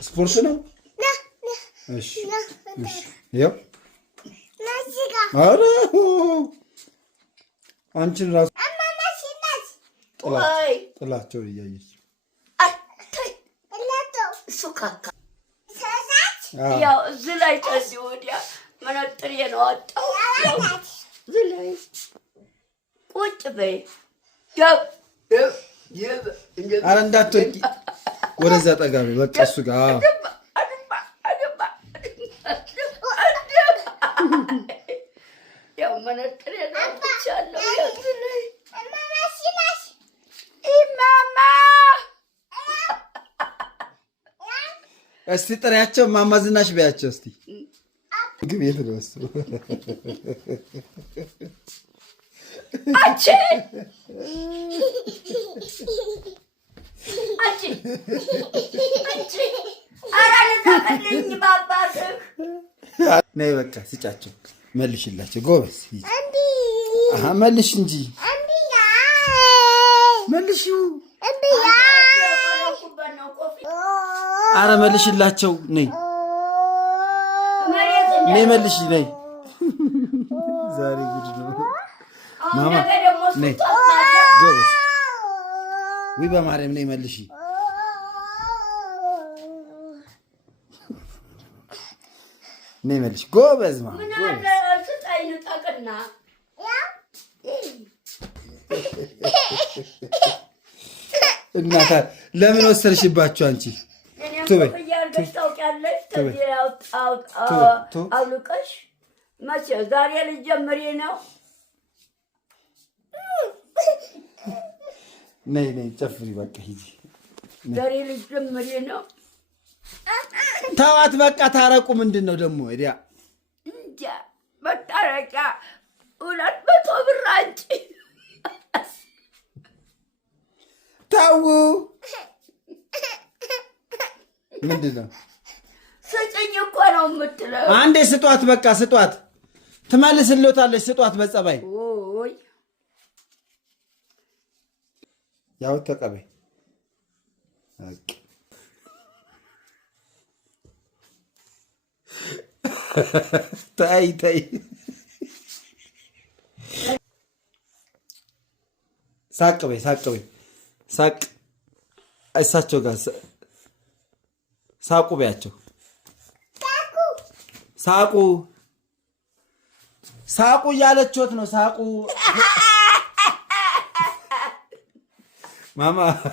ስፖርት ነው። እሺ እሺ ይኸው ኧረ አንቺን ራሱ ጥላቸውን እያየች እሱ ካካ ያው እዚህ ላይ ከዚህ ወዲያ መነጥሬ ነው አጣው። እዚህ ላይ ቁጭ በይ። ኧረ እንዳትወቂ ወደዛ ጠጋ በይ። በቃ እሱ ጋር ያው መነጥሬ ነው አጥቻለሁ። እዚህ ላይ እስቲ ጥሪያቸው እማማ ዝናሽ በያቸው እስቲ ግብ የት ነው እሱ? አንቺ ኧረ ልታቀልኝ ባባትህ ነይ በቃ ስጫቸው መልሽላቸው። ጎበዝ መልሽ እንጂ መልሽው። ኧረ መልሽላቸው። ነይ ነይ መልሽ ነይ። ዛሬ ጉድ ነው ማማ። ነይ ጎበዝ። ውይ በማርያም ነይ መልሽ። ነይ መልሽ ጎበዝ ማማ ጎበዝ። እናታ ለምን ወሰድሽባቸው አንቺ? አውልቀሽ መቼ ዛሬ ልትጀምሪ ነው? ነይ ነይ ጨፍሪ በቃ ሂጂ። ዛሬ ልትጀምሪ ነው? ተዋት በቃ ታረቁ። ምንድን ነው ደግሞ እዲያ እንጃ መታረቂያ 200 ብር አንቺ ታው ምንድን ነው? ስጭኝ እኮ ነው የምትለው። አንዴ ስጧት በቃ ስጧት። ትመልስልዎታለች። ስጧት በጸባይ ያው ተቀበይ። ታይ ታይ ሳቅ በይ ሳቅ በይ ሳቅ። እሳቸው ጋር ሳቁ በያቸው። ሳቁ ሳቁ እያለችዎት ነው። ሳቁ ማማ